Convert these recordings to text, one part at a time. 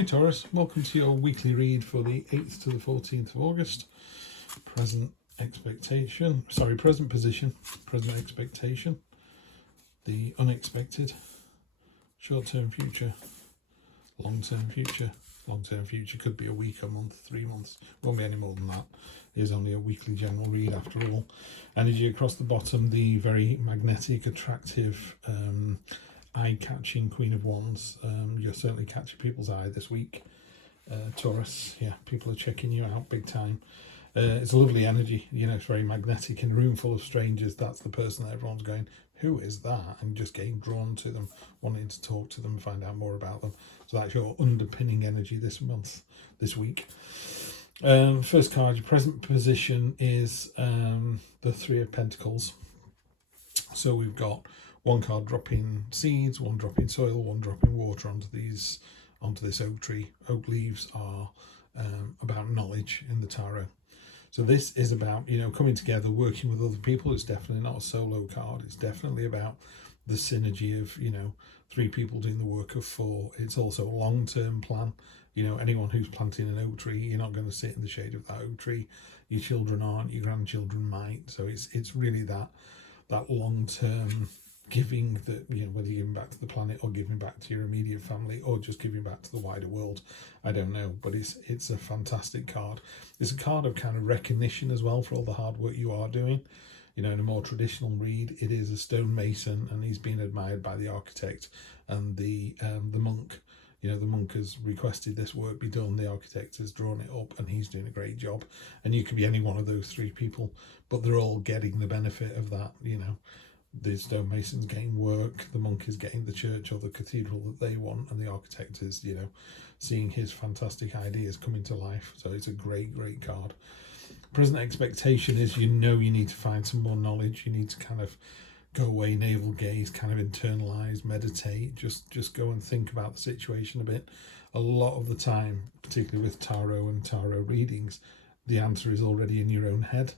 Hi Taurus, welcome to your weekly read for the 8th to the 14th of August. Present position, present expectation, the unexpected, short-term future, long-term future. Long-term future could be a week, a month, 3 months, won't be any more than that. It is only a weekly general read after all. Energy across the bottom, the very magnetic, attractive, eye-catching Queen of Wands. You're certainly catching people's eye this week, Taurus. Yeah, people are checking you out big time. It's a lovely energy, you know, it's very magnetic. In a room full of strangers, that's the person that everyone's going, who is that? And just getting drawn to them, wanting to talk to them, find out more about them. So that's your underpinning energy this month, this week. First card, your present position is the Three of Pentacles. So we've got one card dropping seeds, one dropping soil, one dropping water onto this oak tree. Oak leaves are about knowledge in the tarot. So this is about, you know, coming together, working with other people. It's definitely not a solo card. It's definitely about the synergy of, you know, 3 people doing the work of 4. It's also a long-term plan. You know, anyone who's planting an oak tree, you're not going to sit in the shade of that oak tree. Your children aren't, your grandchildren might. So it's really that long-term giving, that, you know, whether you're giving back to the planet or giving back to your immediate family or just giving back to the wider world, I don't know, but it's a fantastic card. It's a card of kind of recognition as well for all the hard work you are doing. You know, in a more traditional read, it is a stonemason, and he's been admired by the architect and the monk. You know, the monk has requested this work be done, the architect has drawn it up, and he's doing a great job. And you could be any one of those 3 people, but they're all getting the benefit of that. You know, the stonemason's getting work, the monk is getting the church or the cathedral that they want, and the architect is, you know, seeing his fantastic ideas coming to life. So it's a great card. Present expectation is, you know, you need to find some more knowledge. You need to kind of go away, navel gaze, kind of internalize, meditate, just go and think about the situation a bit. A lot of the time, particularly with tarot and tarot readings, the answer is already in your own head,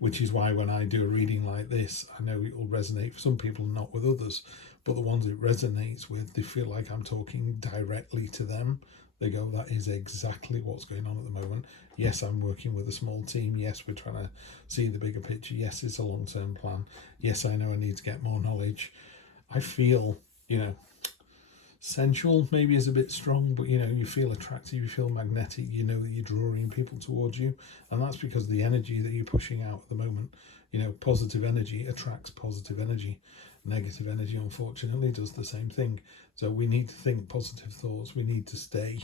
which is why when I do a reading like this, I know it will resonate for some people and not with others, but the ones it resonates with, they feel like I'm talking directly to them. They go, that is exactly what's going on at the moment. Yes, I'm working with a small team. Yes, we're trying to see the bigger picture. Yes, it's a long-term plan. Yes, I know I need to get more knowledge. I feel, you know, sensual maybe is a bit strong, but, you know, you feel attractive, you feel magnetic, you know that you're drawing people towards you. And that's because of the energy that you're pushing out at the moment. You know, positive energy attracts positive energy. Negative energy, unfortunately, does the same thing. So we need to think positive thoughts. We need to stay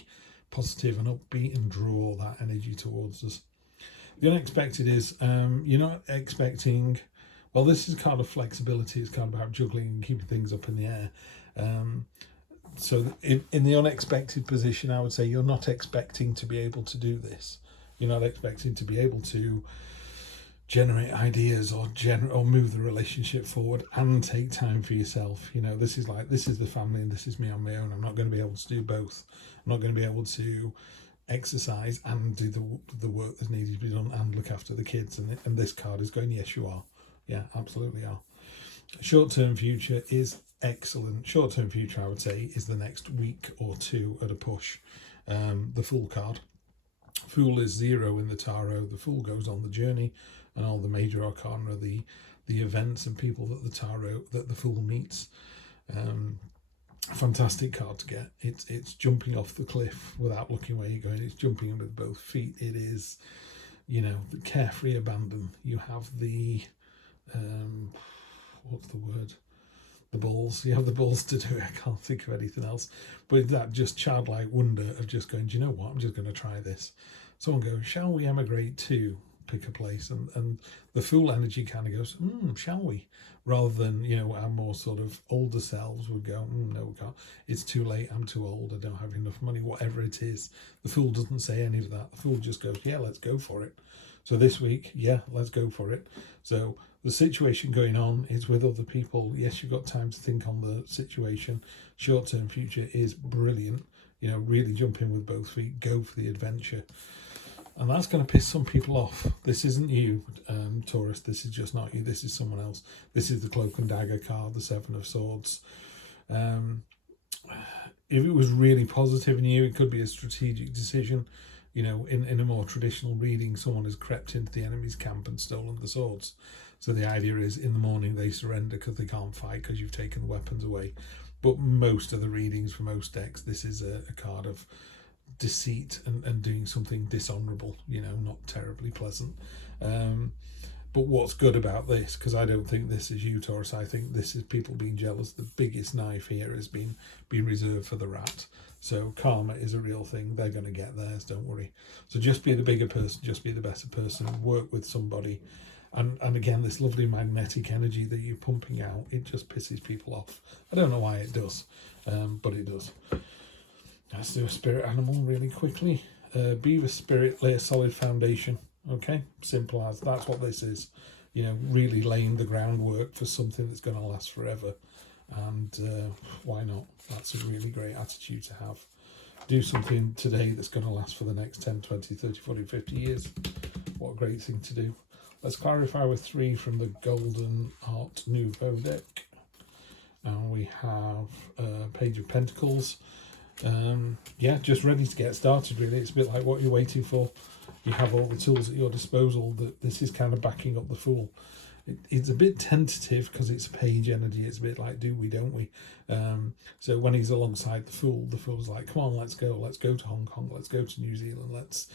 positive and upbeat and draw that energy towards us. The unexpected is, you're not expecting, well, this is a card of flexibility. It's kind of about juggling and keeping things up in the air. So in the unexpected position, I would say you're not expecting to be able to do this. You're not expecting to be able to generate ideas or move the relationship forward and take time for yourself. You know, this is the family and this is me on my own. I'm not going to be able to do both. I'm not going to be able to exercise and do the work that's needed to be done and look after the kids. And this card is going, yes, you are. Yeah, absolutely are. Short-term future is excellent. Short-term future, I would say, is the next week or 2 at a push. The Fool card. Fool is 0 in the tarot. The Fool goes on the journey, and all the major arcana are the events and people that the Fool meets. Fantastic card to get. It's jumping off the cliff without looking where you're going. It's jumping in with both feet. It is, you know, the carefree abandon. You have the what's the word? The balls. You have the balls to do it. I can't think of anything else. But that just childlike wonder of just going, do you know what? I'm just going to try this. Someone goes, shall we emigrate to pick a place? And the Fool energy kind of goes, shall we? Rather than, you know, our more sort of older selves would go, no, we can't. It's too late. I'm too old. I don't have enough money. Whatever it is. The Fool doesn't say any of that. The Fool just goes, yeah, let's go for it. So this week, yeah, let's go for it. So the situation going on is with other people. Yes, you've got time to think on the situation. Short-term future is brilliant. You know, really jump in with both feet. Go for the adventure. And that's going to piss some people off. This isn't you, Taurus. This is just not you. This is someone else. This is the Cloak and Dagger card, the 7 of Swords. if it was really positive in you, it could be a strategic decision. You know, in a more traditional reading, someone has crept into the enemy's camp and stolen the swords. So the idea is in the morning they surrender because they can't fight because you've taken the weapons away. But most of the readings for most decks, this is a card of deceit and doing something dishonourable, you know, not terribly pleasant. But what's good about this, because I don't think this is you, Taurus, I think this is people being jealous. The biggest knife here has been reserved for the rat. So karma is a real thing. They're going to get theirs, don't worry. So just be the bigger person, just be the better person, work with somebody. And again, this lovely magnetic energy that you're pumping out, it just pisses people off. I don't know why it does, but it does. Let's do a spirit animal really quickly. Beaver spirit, lay a solid foundation. Okay, simple as that's what this is. You know, really laying the groundwork for something that's going to last forever. And why not? That's a really great attitude to have. Do something today that's going to last for the next 10, 20, 30, 40, 50 years. What a great thing to do. Let's clarify with 3 from the Golden Art Nouveau deck. And we have Page of Pentacles. Yeah, just ready to get started, really. It's a bit like what you're waiting for. You have all the tools at your disposal. That this is kind of backing up the Fool. It's a bit tentative because it's a page energy. It's a bit like do we, don't we? So when he's alongside the Fool's like, come on, let's go to Hong Kong, let's go to New Zealand, let's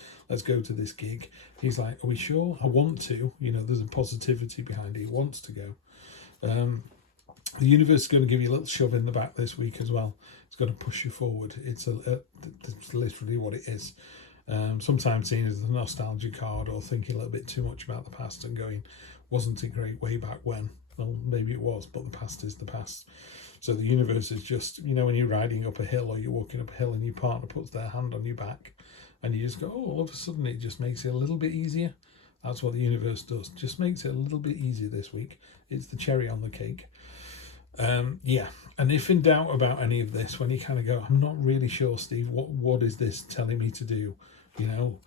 go to this gig. He's like, are we sure? I want to. You know, there's a positivity behind it. He wants to go. The universe is going to give you a little shove in the back this week as well. It's going to push you forward. It's literally what it is. Sometimes seen as a nostalgia card or thinking a little bit too much about the past and going, wasn't it great way back when? Well, maybe it was, but the past is the past. So the universe is just, you know, when you're riding up a hill or you're walking up a hill and your partner puts their hand on your back and you just go, oh, all of a sudden it just makes it a little bit easier. That's what the universe does. Just makes it a little bit easier this week. It's the cherry on the cake. Yeah, and if in doubt about any of this, when you kind of go, I'm not really sure, Steve, what is this telling me to do? You know,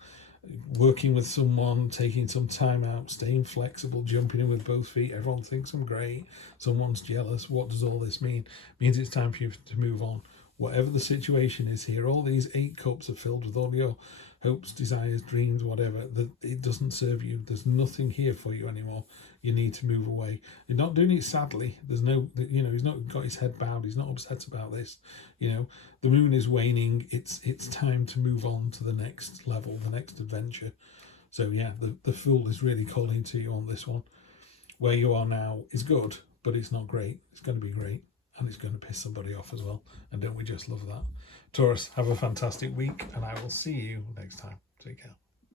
working with someone, taking some time out, staying flexible, jumping in with both feet. Everyone thinks I'm great. Someone's jealous. What does all this mean? It means it's time for you to move on. Whatever the situation is here, all these 8 cups are filled with all your hopes, desires, dreams, whatever, that it doesn't serve you. There's nothing here for you anymore. You need to move away. You're not doing it sadly. There's no, you know, he's not got his head bowed. He's not upset about this. You know, the moon is waning. It's time to move on to the next level, the next adventure. So yeah, the Fool is really calling to you on this one. Where you are now is good, but it's not great. It's going to be great. And it's going to piss somebody off as well. And don't we just love that? Taurus, have a fantastic week, and I will see you next time. Take care.